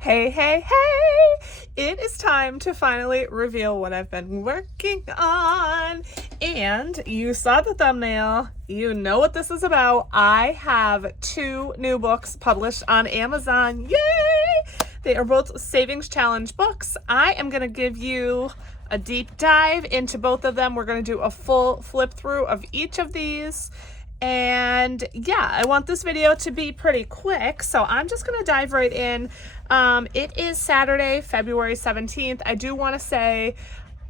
Hey, hey, hey! It is time to finally reveal what I've been working on. And you saw the thumbnail. You know what this is about. I have 2 new books published on Amazon. Yay! They are both Savings Challenge books. I am going to give you a deep dive into both of them. We're going to do a full flip through of each of these. And yeah, I want this video to be pretty quick, so I'm just going to dive right in. It is Saturday, February 17th. I do want to say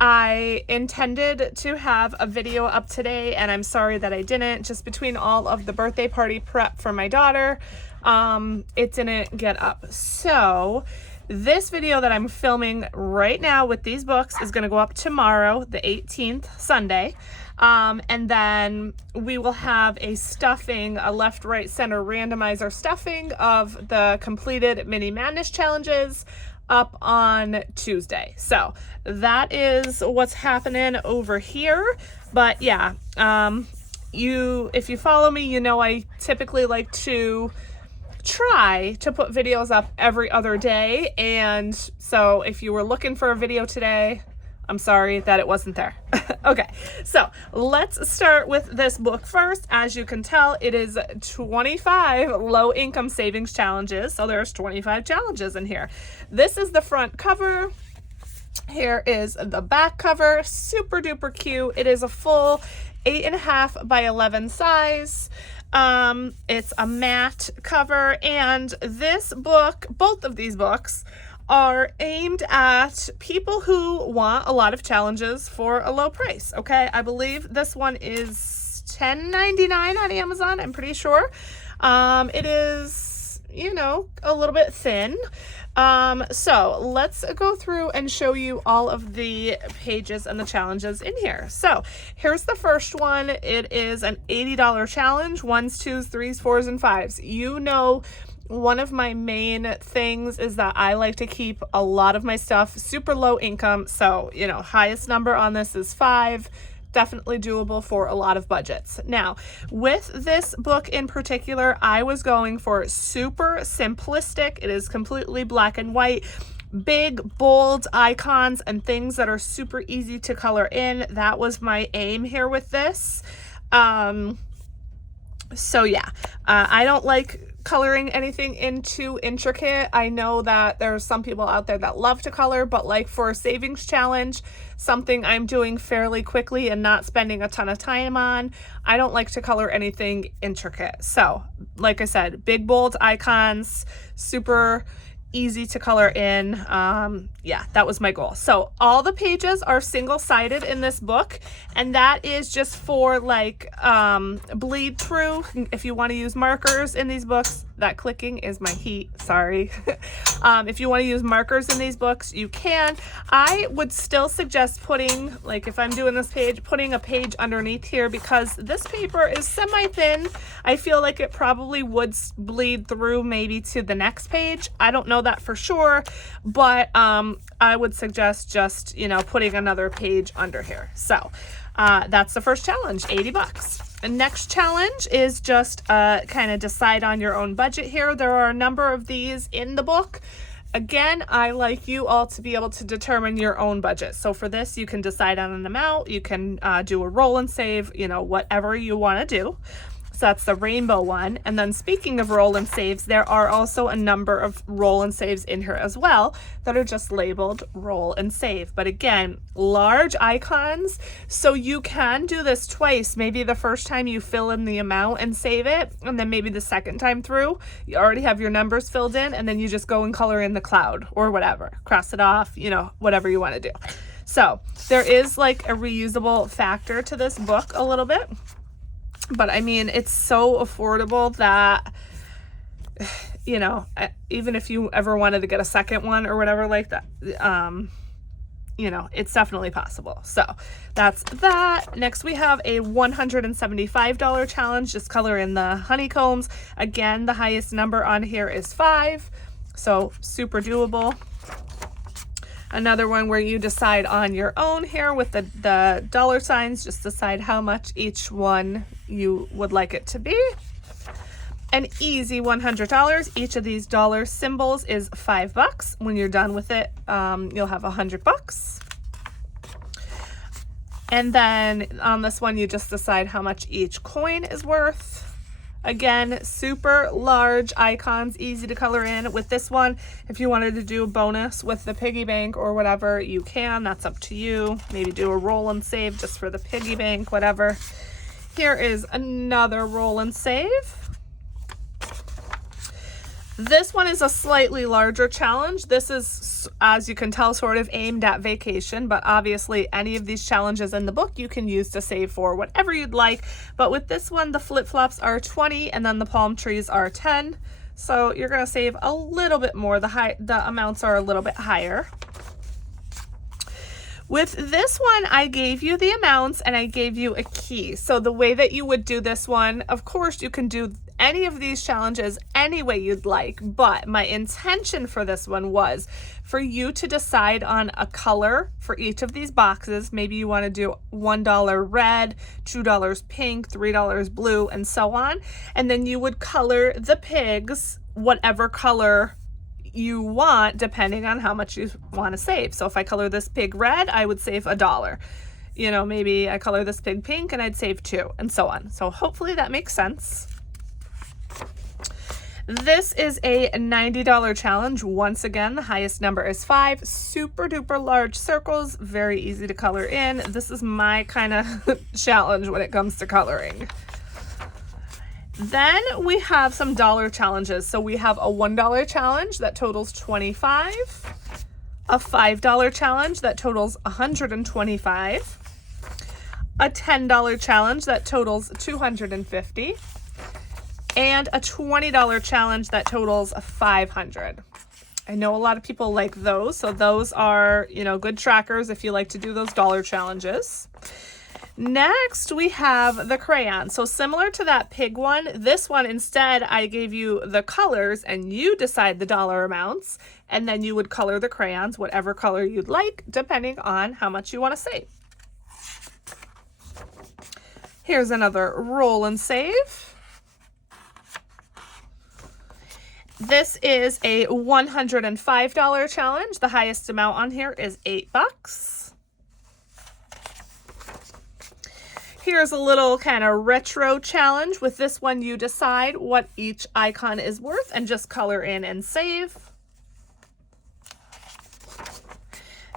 I intended to have a video up today, and I'm sorry that I didn't. Just between all of the birthday party prep for my daughter, it didn't get up. So this video that I'm filming right now with these books is going to go up tomorrow, the 18th, Sunday. And then we will have a stuffing, a left, right, center randomizer stuffing of the completed Mini Madness challenges up on Tuesday. So that is what's happening over here. But yeah, if you follow me, you know I typically like to try to put videos up every other day. And so if you were looking for a video today, I'm sorry that it wasn't there. Okay, so let's start with this book first. As you can tell, it is 25 low-income savings challenges. So there's 25 challenges in here. This is the front cover. Here is the back cover. Super duper cute. It is a full 8.5 by 11 size. It's a matte cover, and this book, both of these books, are aimed at people who want a lot of challenges for a low price. Okay, I believe this one is $10.99 on Amazon, I'm pretty sure. It is, you know, a little bit thin. So let's go through and show you all of the pages and the challenges in here. So here's the first one. It is an $80 challenge, 1s, 2s, 3s, 4s, and 5s. You know, one of my main things is that I like to keep a lot of my stuff super low income. So, you know, highest number on this is 5. Definitely doable for a lot of budgets. Now, with this book in particular, I was going for super simplistic. It is completely black and white. Big, bold icons and things that are super easy to color in. That was my aim here with this. So yeah, I don't like coloring anything in too intricate. I know that there's some people out there that love to color, but like for a savings challenge, something I'm doing fairly quickly and not spending a ton of time on, I don't like to color anything intricate. So like I said, big bold icons, super easy to color in. Yeah, that was my goal. So all the pages are single-sided in this book, and that is just for like bleed through. If you want to use markers in these books, that clicking is my heat, sorry. If you want to use markers in these books, you can. I would still suggest putting, like if I'm doing this page, putting a page underneath here, because this paper is semi-thin. I feel like it probably would bleed through maybe to the next page. I don't know that for sure, but I would suggest just, you know, putting another page under here. So that's the first challenge, 80 bucks. The next challenge is just kind of decide on your own budget here. There are a number of these in the book. Again, I like you all to be able to determine your own budget. So for this, you can decide on an amount. You can do a roll and save, you know, whatever you want to do. So that's the rainbow one. And then speaking of roll and saves, there are also a number of roll and saves in here as well that are just labeled roll and save. But again, large icons, so you can do this twice. Maybe the first time you fill in the amount and save it, and then maybe the second time through, you already have your numbers filled in, and then you just go and color in the cloud or whatever. Cross it off, you know, whatever you want to do. So there is like a reusable factor to this book a little bit. But I mean, it's so affordable that, you know, even if you ever wanted to get a second one or whatever like that, you know, it's definitely possible. So that's that. Next, we have a $175 challenge. Just color in the honeycombs. Again, the highest number on here is 5. So super doable. Another one where you decide on your own here with the dollar signs, just decide how much each one you would like it to be. An easy $100. Each of these dollar symbols is $5. When you're done with it, you'll have $100. And then on this one, you just decide how much each coin is worth. Again, super large icons, easy to color in. With this one, if you wanted to do a bonus with the piggy bank or whatever, you can. That's up to you. Maybe do a roll and save just for the piggy bank, whatever. Here is another roll and save. This one is a slightly larger challenge. This is, as you can tell, sort of aimed at vacation, but obviously any of these challenges in the book you can use to save for whatever you'd like. But with this one, the flip-flops are 20 and then the palm trees are 10. So you're gonna save a little bit more. The amounts are a little bit higher. With this one, I gave you the amounts and I gave you a key. So the way that you would do this one, of course, you can do any of these challenges any way you'd like, but my intention for this one was for you to decide on a color for each of these boxes. Maybe you want to do $1 red, $2 pink, $3 blue, and so on. And then you would color the pigs whatever color you want depending on how much you want to save. So if I color this pig red, I would save $1. You know, maybe I color this pig pink and I'd save $2, and so on. So hopefully that makes sense. This is a $90 challenge. Once again, the highest number is 5. Super duper large circles, very easy to color in. This is my kind of challenge when it comes to coloring. Then we have some dollar challenges. So we have a $1 challenge that totals 25, a $5 challenge that totals 125, a $10 challenge that totals 250, and a $20 challenge that totals 500. I know a lot of people like those, so those are, you know, good trackers if you like to do those dollar challenges. Next, we have the crayon. So similar to that pig one, this one instead, I gave you the colors and you decide the dollar amounts, and then you would color the crayons whatever color you'd like, depending on how much you want to save. Here's another roll and save. This is a $105 challenge. The highest amount on here is $8. Here's a little kind of retro challenge. With this one, you decide what each icon is worth and just color in and save.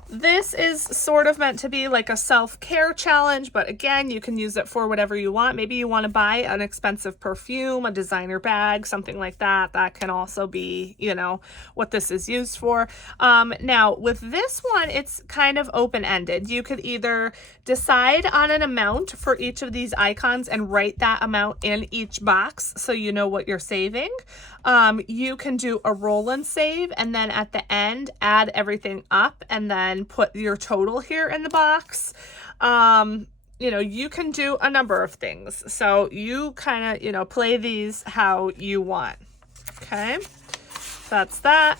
This is sort of meant to be like a self-care challenge, but again, you can use it for whatever you want. Maybe you want to buy an expensive perfume, a designer bag, something like that. That can also be, you know, what this is used for. Now, with this one, it's kind of open-ended. You could either decide on an amount for each of these icons and write that amount in each box so you know what you're saving. You can do a roll and save, and then at the end, add everything up and then put your total here in the box. You know, you can do a number of things. So you kind of, you know, play these how you want. Okay, that's that.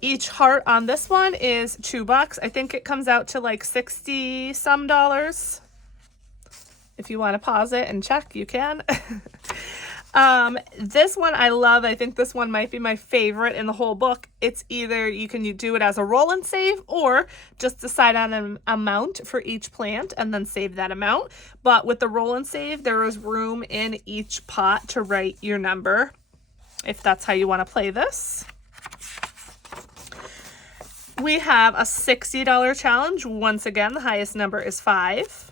Each heart on this one is $2. I think it comes out to like 60 some dollars. If you want to pause it and check, you can. This one I love. I think this one might be my favorite in the whole book. It's either you can do it as a roll and save, or just decide on an amount for each plant and then save that amount. But with the roll and save, there is room in each pot to write your number, if that's how you want to play this. We have a $60 challenge. Once again, the highest number is 5.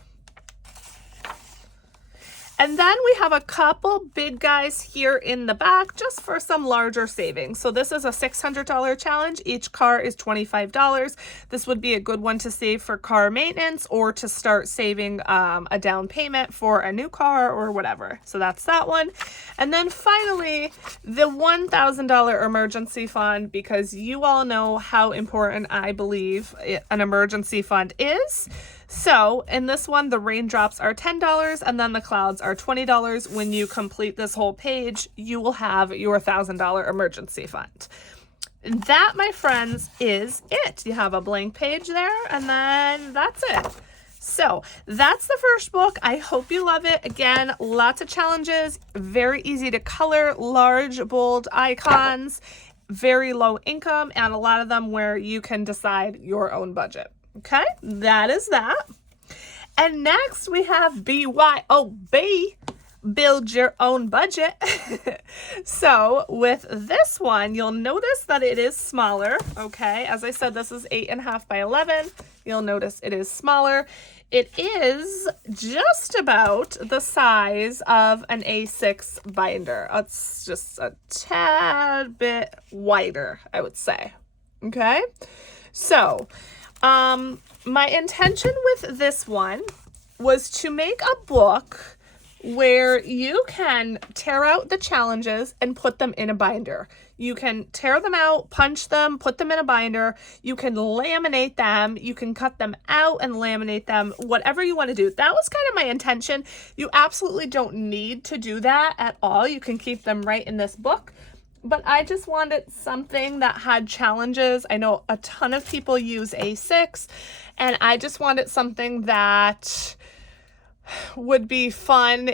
And then we have a couple big guys here in the back just for some larger savings. So this is a $600 challenge. Each car is $25. This would be a good one to save for car maintenance or to start saving a down payment for a new car or whatever. So that's that one. And then finally, the $1,000 emergency fund, because you all know how important I believe an emergency fund is. So in this one, the raindrops are $10 and then the clouds are $20. When you complete this whole page, you will have your $1,000 emergency fund. That, my friends, is it. You have a blank page there, and then that's it. So that's the first book. I hope you love it. Again, lots of challenges, very easy to color, large, bold icons, very low income, and a lot of them where you can decide your own budget. Okay, that is that. And next we have BYOB, Build Your Own Budget. So with this one, you'll notice that it is smaller. Okay, as I said, this is 8.5 by 11. You'll notice it is smaller. It is just about the size of an A6 binder. It's just a tad bit wider, I would say. Okay, so my intention with this one was to make a book where you can tear out the challenges and put them in a binder. You can tear them out, punch them, put them in a binder. You can laminate them. You can cut them out and laminate them, whatever you want to do. That was kind of my intention. You absolutely don't need to do that at all. You can keep them right in this book. But I just wanted something that had challenges. I know a ton of people use A6, and I just wanted something that would be fun,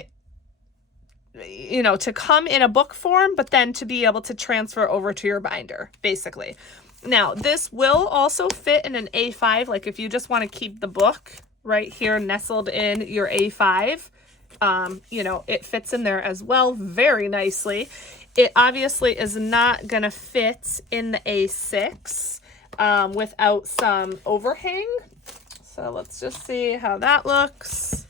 you know, to come in a book form, but then to be able to transfer over to your binder, basically. Now, this will also fit in an A5, like if you just want to keep the book right here nestled in your A5, you know, it fits in there as well very nicely. It obviously is not going to fit in the A6 without some overhang. So let's just see how that looks.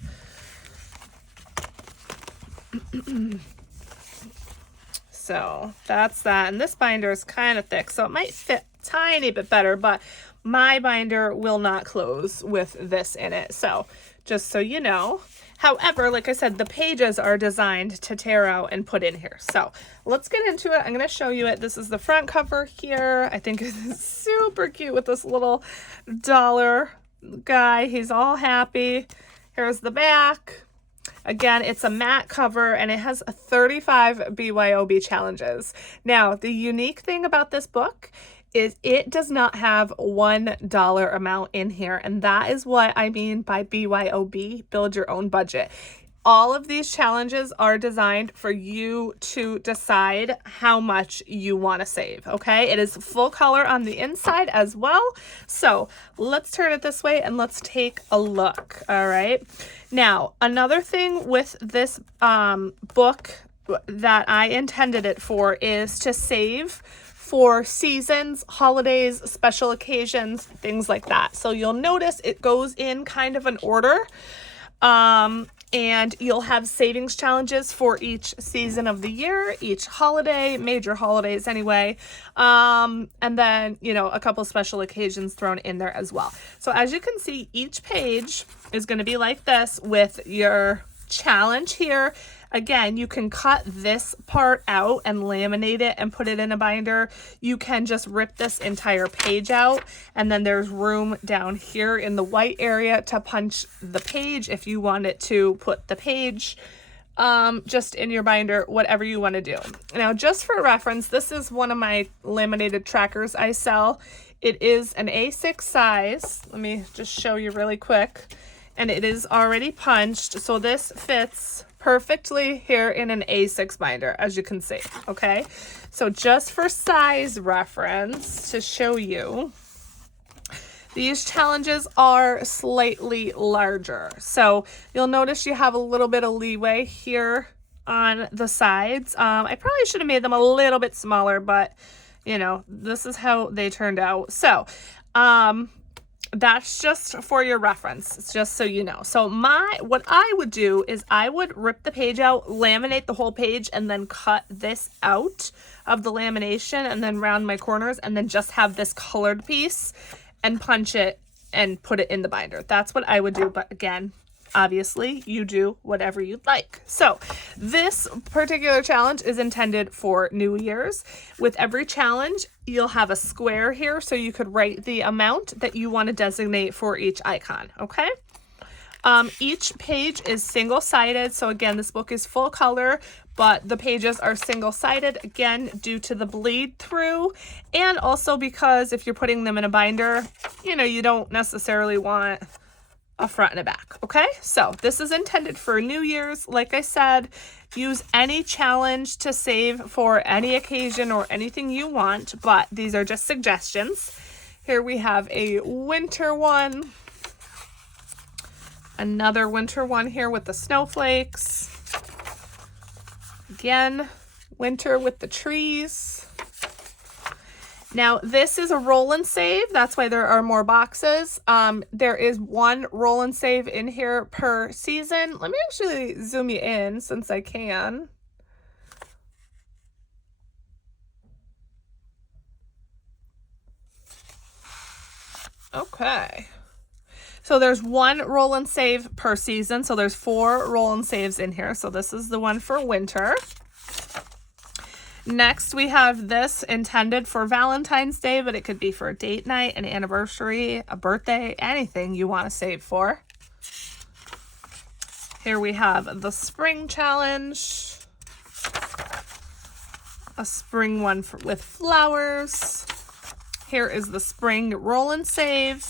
So that's that, and this binder is kind of thick, so it might fit a tiny bit better, but my binder will not close with this in it, so just so you know. However, like I said, the pages are designed to tear out and put in here. So let's get into it. I'm going to show you it. This is the front cover here. I think it's super cute with this little dollar guy. He's all happy. Here's the back. Again, it's a matte cover, and it has 35 BYOB challenges. Now, the unique thing about this book is it does not have $1 amount in here, and that is what I mean by BYOB, Build Your Own Budget. All of these challenges are designed for you to decide how much you want to save, okay? It is full color on the inside as well. So let's turn it this way and let's take a look, all right? Now, another thing with this book that I intended it for is to save for seasons, holidays, special occasions, things like that. So you'll notice it goes in kind of an order. And you'll have savings challenges for each season of the year, each holiday, major holidays anyway. And then, you know, a couple special occasions thrown in there as well. So as you can see, each page is going to be like this with your challenge here. Again, you can cut this part out and laminate it and put it in a binder. You can just rip this entire page out, and then there's room down here in the white area to punch the page if you wanted to put the page just in your binder, whatever you want to do. Now, just for reference, this is one of my laminated trackers I sell. It is an A6 size. Let me just show you really quick. And it is already punched, so this fits perfectly here in an A6 binder, as you can see, okay? So just for size reference to show you, these challenges are slightly larger. So you'll notice you have a little bit of leeway here on the sides. I probably should have made them a little bit smaller, but you know, this is how they turned out. So, that's just for your reference. It's just so you know. So what I would do is I would rip the page out, laminate the whole page, and then cut this out of the lamination and then round my corners and then just have this colored piece and punch it and put it in the binder. That's what I would do. But again, obviously you do whatever you'd like. So this particular challenge is intended for New Year's. With every challenge, you'll have a square here, so you could write the amount that you want to designate for each icon, okay? Each page is single-sided, so again, this book is full color, but the pages are single-sided, again, due to the bleed through, and also because if you're putting them in a binder, you know, you don't necessarily want a front and a back. Okay, so this is intended for New Year's. Like I said, use any challenge to save for any occasion or anything you want, but these are just suggestions. Here we have a winter one, another winter one here with the snowflakes. Again, winter with the trees. Now, this is a roll and save. That's why there are more boxes. There is one roll and save in here per season. Let me actually zoom you in since I can. Okay. So there's one roll and save per season. So there's 4 roll and saves in here. So this is the one for winter. Next, we have this intended for Valentine's Day, but it could be for a date night, an anniversary, a birthday, anything you want to save for. Here we have the spring challenge, a spring one with flowers. Here is the spring roll and save.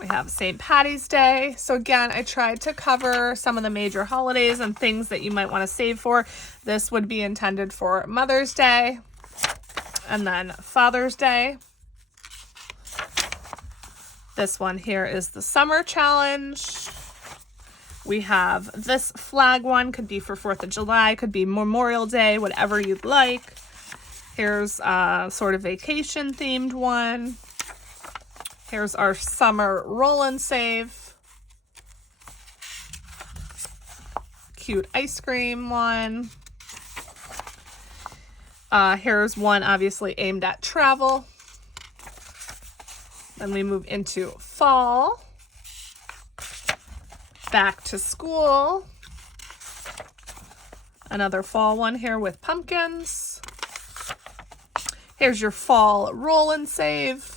We have St. Patty's Day. So again, I tried to cover some of the major holidays and things that you might want to save for. This would be intended for Mother's Day and then Father's Day. This one here is the summer challenge. We have this flag one, could be for 4th of July, could be Memorial Day, whatever you'd like. Here's a sort of vacation themed one. Here's our summer roll and save. Cute ice cream one. Here's one obviously aimed at travel. Then we move into fall. Back to school. Another fall one here with pumpkins. Here's your fall roll and save.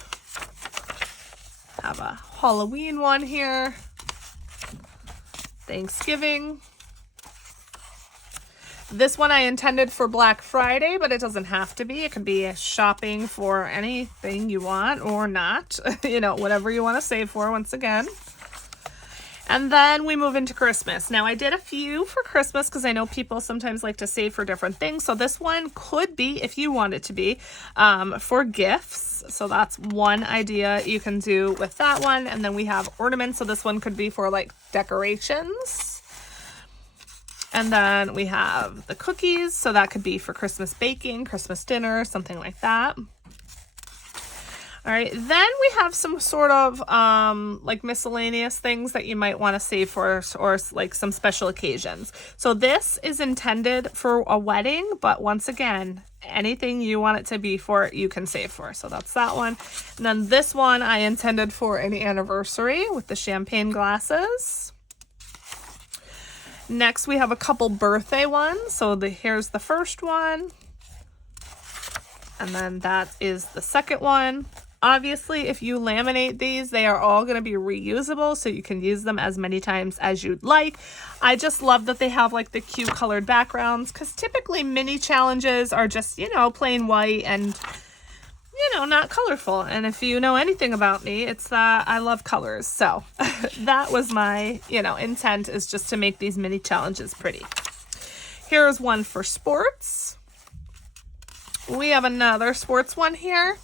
Have a Halloween one here. Thanksgiving. This one I intended for Black Friday, but it doesn't have to be. It could be shopping for anything you want or not. You know, whatever you want to save for, once again. And then we move into Christmas. Now, I did a few for Christmas because I know people sometimes like to save for different things. So this one could be, if you want it to be, for gifts. So that's one idea you can do with that one. And then we have ornaments. So this one could be for like decorations. And then we have the cookies. So that could be for Christmas baking, Christmas dinner, something like that. All right, then we have some sort of like miscellaneous things that you might want to save for, or like some special occasions. So this is intended for a wedding, but once again, anything you want it to be for, you can save for. So that's that one. And then this one I intended for an anniversary with the champagne glasses. Next, we have a couple birthday ones. So here's the first one. And then that is the second one. Obviously, if you laminate these, they are all going to be reusable, so you can use them as many times as you'd like. I just love that they have like the cute colored backgrounds, because typically mini challenges are just, you know, plain white and, you know, not colorful. And if you know anything about me, it's that I love colors. So that was my, you know, intent, is just to make these mini challenges pretty. Here's one for sports. We have another sports one here.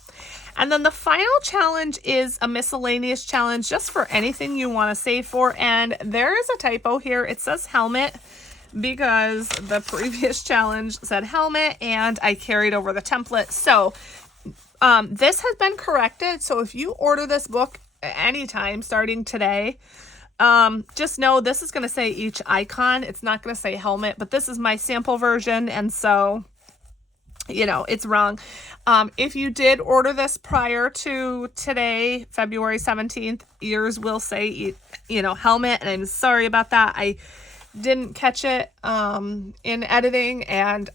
And then the final challenge is a miscellaneous challenge just for anything you want to save for. And there is a typo here. It says helmet because the previous challenge said helmet and I carried over the template. So this has been corrected. So if you order this book anytime starting today, just know this is going to say each icon. It's not going to say helmet, but this is my sample version. And so, you know, it's wrong. If you did order this prior to today, February 17th, yours will say, you know, helmet. And I'm sorry about that. I didn't catch it in editing, and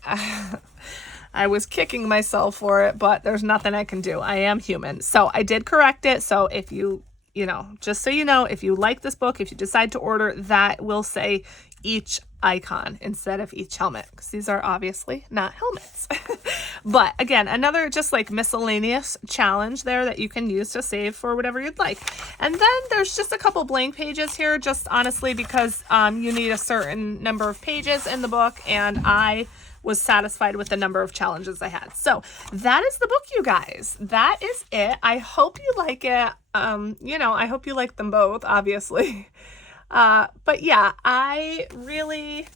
I was kicking myself for it, but there's nothing I can do. I am human. So I did correct it. So if you know, just so you know, if you like this book, if you decide to order, that will say each icon instead of each helmet, because these are obviously not helmets. But again, another just like miscellaneous challenge there that you can use to save for whatever you'd like. And then there's just a couple blank pages here, just honestly because you need a certain number of pages in the book, and I was satisfied with the number of challenges I had. So that is the book, you guys. That is it. I hope you like it. You know, I hope you like them both, obviously. But yeah, I really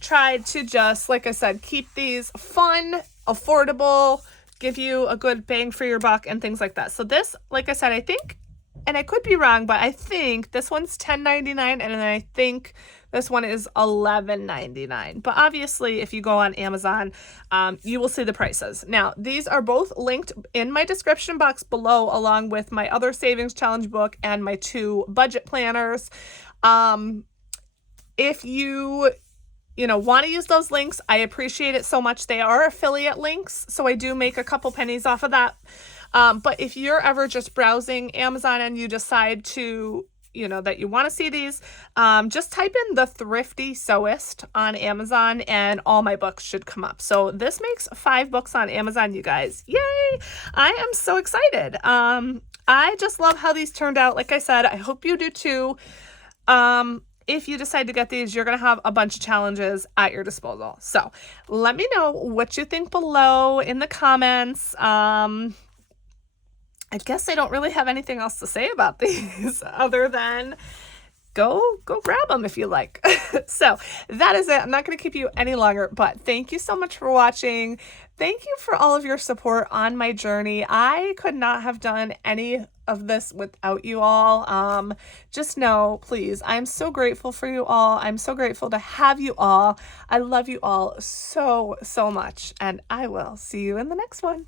tried to just, like I said, keep these fun, affordable, give you a good bang for your buck and things like that. So this, like I said, I think, and I could be wrong, but I think this one's $10.99 and then I think this one is $11.99. But obviously, if you go on Amazon, you will see the prices. Now, these are both linked in my description box below, along with my other savings challenge book and my 2 budget planners. If you want to use those links, I appreciate it so much. They are affiliate links, so I do make a couple pennies off of that. But if you're ever just browsing Amazon and you decide to, that you want to see these, just type in the Thrifty Sewist on Amazon and all my books should come up. So this makes 5 books on Amazon, you guys. Yay! I am so excited. I just love how these turned out. Like I said, I hope you do too. If you decide to get these, you're going to have a bunch of challenges at your disposal. So let me know what you think below in the comments. I guess I don't really have anything else to say about these other than go grab them if you like. So that is it. I'm not going to keep you any longer, but thank you so much for watching. Thank you for all of your support on my journey. I could not have done any of this without you all. Just know, please, I'm so grateful for you all. I'm so grateful to have you all. I love you all so, so much, and I will see you in the next one.